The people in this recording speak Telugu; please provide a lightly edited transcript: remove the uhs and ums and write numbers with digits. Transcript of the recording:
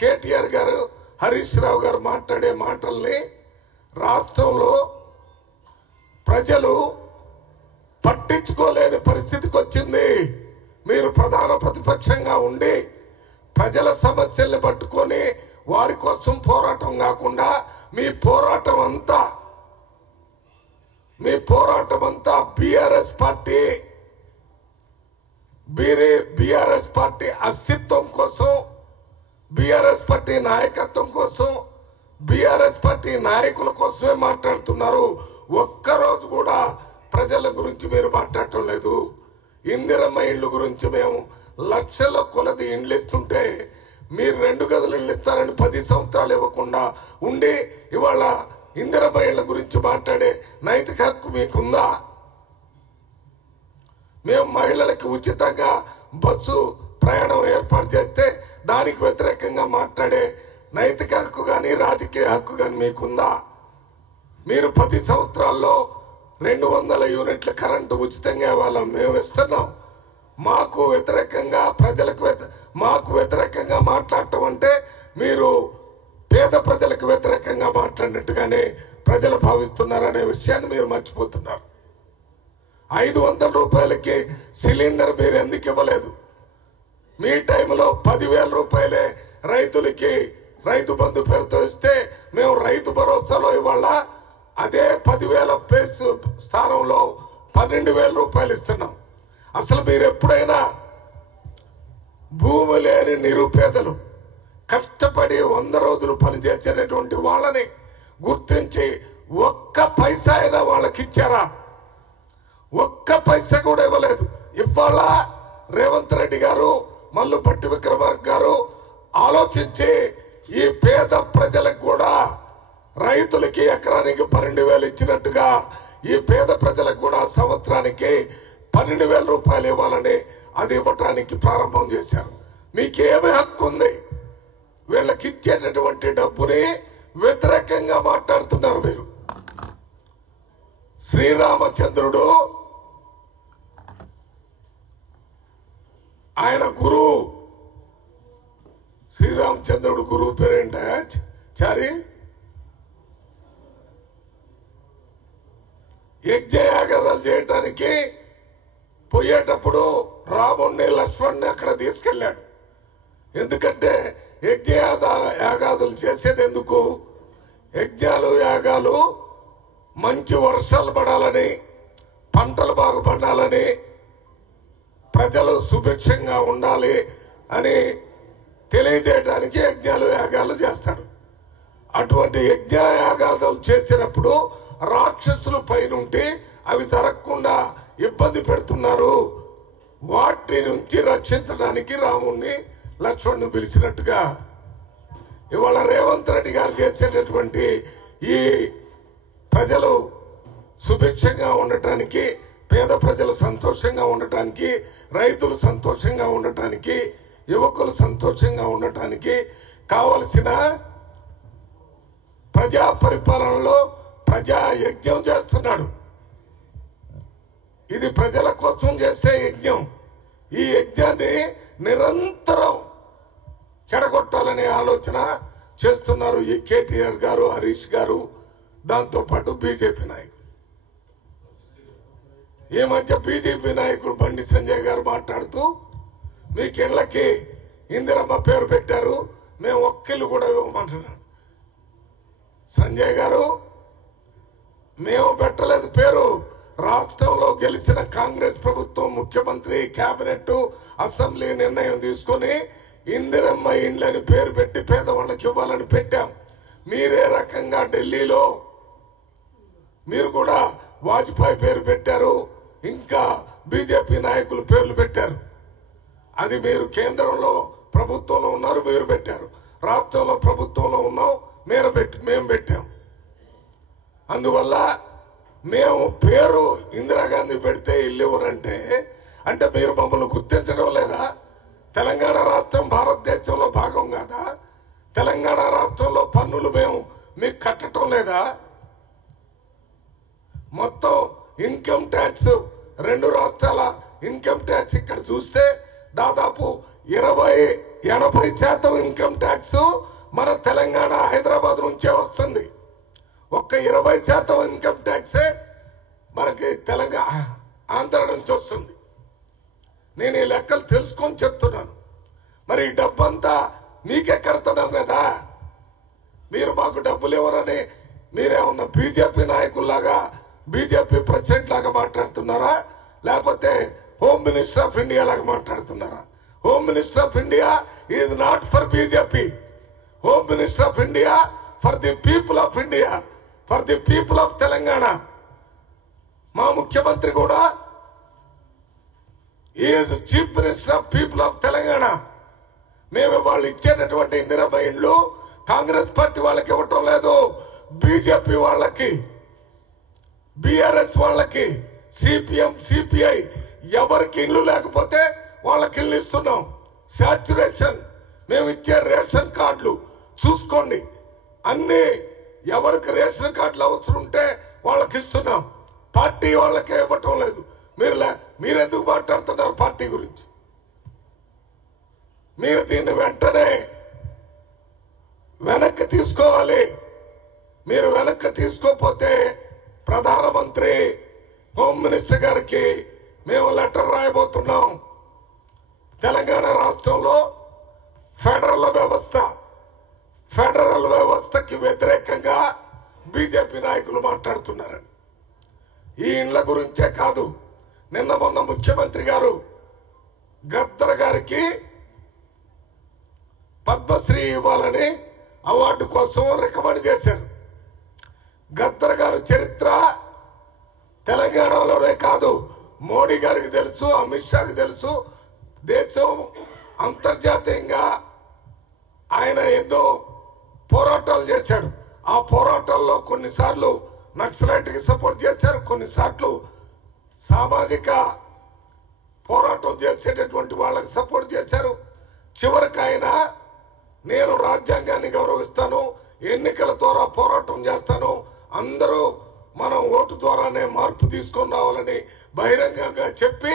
కేటీఆర్ గారు హరీష్ రావు గారు మాట్లాడే మాటల్ని రాష్ట్రంలో ప్రజలు పట్టించుకోలేని పరిస్థితికి వచ్చింది. మీరు ప్రధాన ప్రతిపక్షంగా ఉండి ప్రజల సమస్యల్ని పట్టుకొని వారి కోసం పోరాటం కాకుండా మీ పోరాటం అంతా బీఆర్ఎస్ పార్టీ అస్తిత్వం కోసం, బీఆర్ఎస్ పార్టీ నాయకత్వం కోసం, బీఆర్ఎస్ పార్టీ నాయకుల కోసమే మాట్లాడుతున్నారు. ఒక్కరోజు కూడా ప్రజల గురించి మీరు మాట్లాడటం లేదు. ఇందిరమ్మ ఇళ్ళు గురించి మేము లక్షల కొలది ఇండ్లు ఇస్తుంటే మీరు 2 గదులు ఇళ్ళు ఇస్తారని 10 సంవత్సరాలు ఇవ్వకుండా ఉండి ఇవాళ ఇందిరమ్మ ఇళ్ల గురించి మాట్లాడే నైతిక హక్కు మీకుందా? మేము మహిళలకు ఉచితంగా బస్సు ప్రయాణం ఏర్పాటు చేస్తే దానికి వ్యతిరేకంగా మాట్లాడే నైతిక హక్కు కానీ రాజకీయ హక్కు కానీ మీకుందా? మీరు 10 సంవత్సరాల్లో 200 యూనిట్ల కరెంటు ఉచితంగా ఇవ్వాలని మేము ఇస్తున్నాం. మాకు వ్యతిరేకంగా మాకు వ్యతిరేకంగా మాట్లాడటం అంటే మీరు పేద ప్రజలకు వ్యతిరేకంగా మాట్లాడినట్టుగానే ప్రజలు భావిస్తున్నారనే విషయాన్ని మీరు మర్చిపోతున్నారు. 500 రూపాయలకి సిలిండర్ మీరు ఎందుకు ఇవ్వలేదు? మీ టైంలో 10,000 రూపాయలే రైతులకి రైతు బంధు పేరుతో ఇస్తే మేము రైతు భరోసాలో ఇవాళ అదే 10,000 ప్లేస్ స్థానంలో 12,000 రూపాయలు ఇస్తున్నాం. అసలు మీరు ఎప్పుడైనా భూమి లేని నిరుపేదలు కష్టపడి 100 రోజులు పనిచేసేటటువంటి వాళ్ళని గుర్తించి ఒక్క పైసా అయినా వాళ్ళకి ఇచ్చారా? ఒక్క పైసా కూడా ఇవ్వలేదు. ఇవాళ రేవంత్ రెడ్డి గారు, మల్లుపట్టి విక్రమార్క గారు ఆలోచించి ఈ పేద ప్రజలకు కూడా రైతులకి ఎకరానికి 12,000 ఇచ్చినట్టుగా ఈ పేద ప్రజలకు కూడా సంవత్సరానికి 12,000 రూపాయలు ఇవ్వాలని అది ఇవ్వటానికి ప్రారంభం చేశారు. మీకేమి హక్కు ఉంది? వీళ్ళకి ఇచ్చేటటువంటి డబ్బుని వ్యతిరేకంగా మాట్లాడుతున్నారు మీరు. శ్రీరామచంద్రుడు ఆయన గురువు, శ్రీరామచంద్రుడు గురువు పేరేంట చారి? యజ్ఞయాగాలు చేయటానికి పోయేటప్పుడు రాముణ్ణి లక్ష్మణ్ణి అక్కడ తీసుకెళ్ళాడు. ఎందుకంటే యాగాదులు చేసేది ఎందుకు? యజ్ఞాలు యాగాలు మంచి వర్షాలు పడాలని, పంటలు బాగుపడాలని, ప్రజలు సుభిక్షంగా ఉండాలి అని తెలియజేయడానికి యజ్ఞాలు యాగాలు చేస్తారు. అటువంటి యజ్ఞయాగాలు చేసినప్పుడు రాక్షసులు పైనుండి అవి జరగకుండా ఇబ్బంది పెడుతున్నారు. వాటి నుంచి రక్షించడానికి రాముణ్ణి లక్ష్మణ్ణి పిలిచినట్టుగా ఇవాళ రేవంత్ రెడ్డి గారు చేసేటటువంటి ఈ ప్రజలు సుభిక్షంగా ఉండటానికి, పేద ప్రజలు సంతోషంగా ఉండటానికి, రైతులు సంతోషంగా ఉండటానికి, యువకులు సంతోషంగా ఉండటానికి కావలసిన ప్రజా పరిపాలనలో ప్రజా యజ్ఞం చేస్తున్నాడు. ఇది ప్రజల కోసం చేసే యజ్ఞం. ఈ యజ్ఞాన్ని నిరంతరం చెడగొట్టాలనే ఆలోచన చేస్తున్నారు ఈ కేటీఆర్ గారు, హరీష్ గారు, దాంతో పాటు బీజేపీ నాయకులు. ఈ మధ్య బీజేపీ నాయకుడు బండి సంజయ్ గారు మాట్లాడుతూ మీకు ఇళ్లకి ఇందిరమ్మ పేరు పెట్టారు, మేము ఒక్కిళ్ళు కూడా ఇవ్వమంటున్నాడు. సంజయ్ గారు, మేము పెట్టలేదు పేరు. రాష్ట్రంలో గెలిచిన కాంగ్రెస్ ప్రభుత్వం, ముఖ్యమంత్రి, కేబినెట్, అసెంబ్లీ నిర్ణయం తీసుకుని ఇందిరమ్మ ఇండ్లని పేరు పెట్టి పేదవాళ్ళకి ఇవ్వాలని పెట్టాం. మీరే రకంగా ఢిల్లీలో మీరు కూడా వాజ్పేయి పేరు పెట్టారు, ఇంకా బీజేపీ నాయకులు పేర్లు పెట్టారు. అది మీరు కేంద్రంలో ప్రభుత్వంలో ఉన్నారు, మీరు పెట్టారు. రాష్ట్రంలో ప్రభుత్వంలో ఉన్నాం, మేము పెట్టాం. అందువల్ల మేము పేరు ఇందిరాగాంధీ పెడితే ఇల్లు ఇవ్వరంటే అంటే మీరు మమ్మల్ని గుర్తించడం లేదా? తెలంగాణ రాష్ట్రం భారతదేశంలో భాగం కాదా? తెలంగాణ రాష్ట్రంలో పన్నులు మేము మీకు కట్టడం లేదా? మొత్తం ఇన్కమ్ ట్యాక్స్ 2 రాష్ట్రాల ఇన్కమ్ ట్యాక్స్ ఇక్కడ చూస్తే దాదాపు 80% ఇన్కమ్ ట్యాక్స్ మన తెలంగాణ హైదరాబాద్ నుంచే వస్తుంది. ఒక్క 20% ఇన్కమ్ ట్యాక్సే మనకి తెలంగాణ ఆంధ్ర నుంచి వస్తుంది. నేను ఈ లెక్కలు తెలుసుకొని చెప్తున్నాను. మరి ఈ డబ్బంతా మీకే కడుతున్నాం కదా, మీరు మాకు డబ్బులు ఇవ్వరని మీరేమన్నా బీజేపీ నాయకుల్లాగా బీజేపీ ప్రెసిడెంట్ లాగా మాట్లాడుతున్నారా, లేకపోతే హోమ్ మినిస్టర్ ఆఫ్ ఇండియా లాగా మాట్లాడుతున్నారా? Home minister of India is not for BJP. Home minister of India for the people of India, for the people of Telangana. మా ముఖ్యమంత్రి కూడా is chief minister of people of Telangana. మేము వాళ్ళు ఇచ్చేటటువంటి ఇందిరమ్మ ఇండ్లు కాంగ్రెస్ పార్టీ వాళ్ళకి ఇవ్వటం లేదు, బీజేపీ వాళ్ళకి, బీఆర్ఎస్ వాళ్ళకి, సిపిఎం, సిపిఐ ఎవరికి ఇల్లు లేకపోతే వాళ్ళకి ఇల్లు ఇస్తున్నాం. సాచ్యురేషన్ మేము ఇచ్చే రేషన్ కార్డులు చూసుకోండి, అన్ని ఎవరికి రేషన్ కార్డులు అవసరం ఉంటే వాళ్ళకి ఇస్తున్నాం, పార్టీ వాళ్ళకే ఇవ్వటం లేదు. మీరెందుకు మాట్లాడుతున్నారు పార్టీ గురించి? మీరు దీన్ని వెంటనే వెనక్కి తీసుకోవాలి. మీరు వెనక్కి తీసుకోకపోతే ప్రధానమంత్రి, హోమ్ మినిస్టర్ గారికి మేము లెటర్ రాయబోతున్నాం. తెలంగాణ రాష్ట్రంలో ఫెడరల్ వ్యవస్థకి వ్యతిరేకంగా బీజేపీ నాయకులు మాట్లాడుతున్నారని. ఈ ఇండ్ల గురించే కాదు, నిన్న మొన్న ముఖ్యమంత్రి గారు గద్దర్ గారికి పద్మశ్రీ ఇవ్వాలని అవార్డు కోసం రికమెండ్ చేశారు. గద్దర్ గారు చరిత్ర తెలంగాణలోనే కాదు, మోడీ గారికి తెలుసు, అమిత్ షాకి తెలుసు, దేశం అంతర్జాతీయంగా ఆయన ఎన్నో పోరాటాలు చేశాడు. ఆ పోరాటాల్లో కొన్నిసార్లు నక్సలైట్ కి సపోర్ట్ చేశారు, కొన్నిసార్లు సామాజిక పోరాటం చేసేటటువంటి వాళ్ళకి సపోర్ట్ చేశారు. చివరికి ఆయన నేను రాజ్యాంగాన్ని గౌరవిస్తాను, ఎన్నికల ద్వారా పోరాటం చేస్తాను, అందరూ మనం ఓటు ద్వారానే మార్పు తీసుకొని రావాలని బహిరంగంగా చెప్పి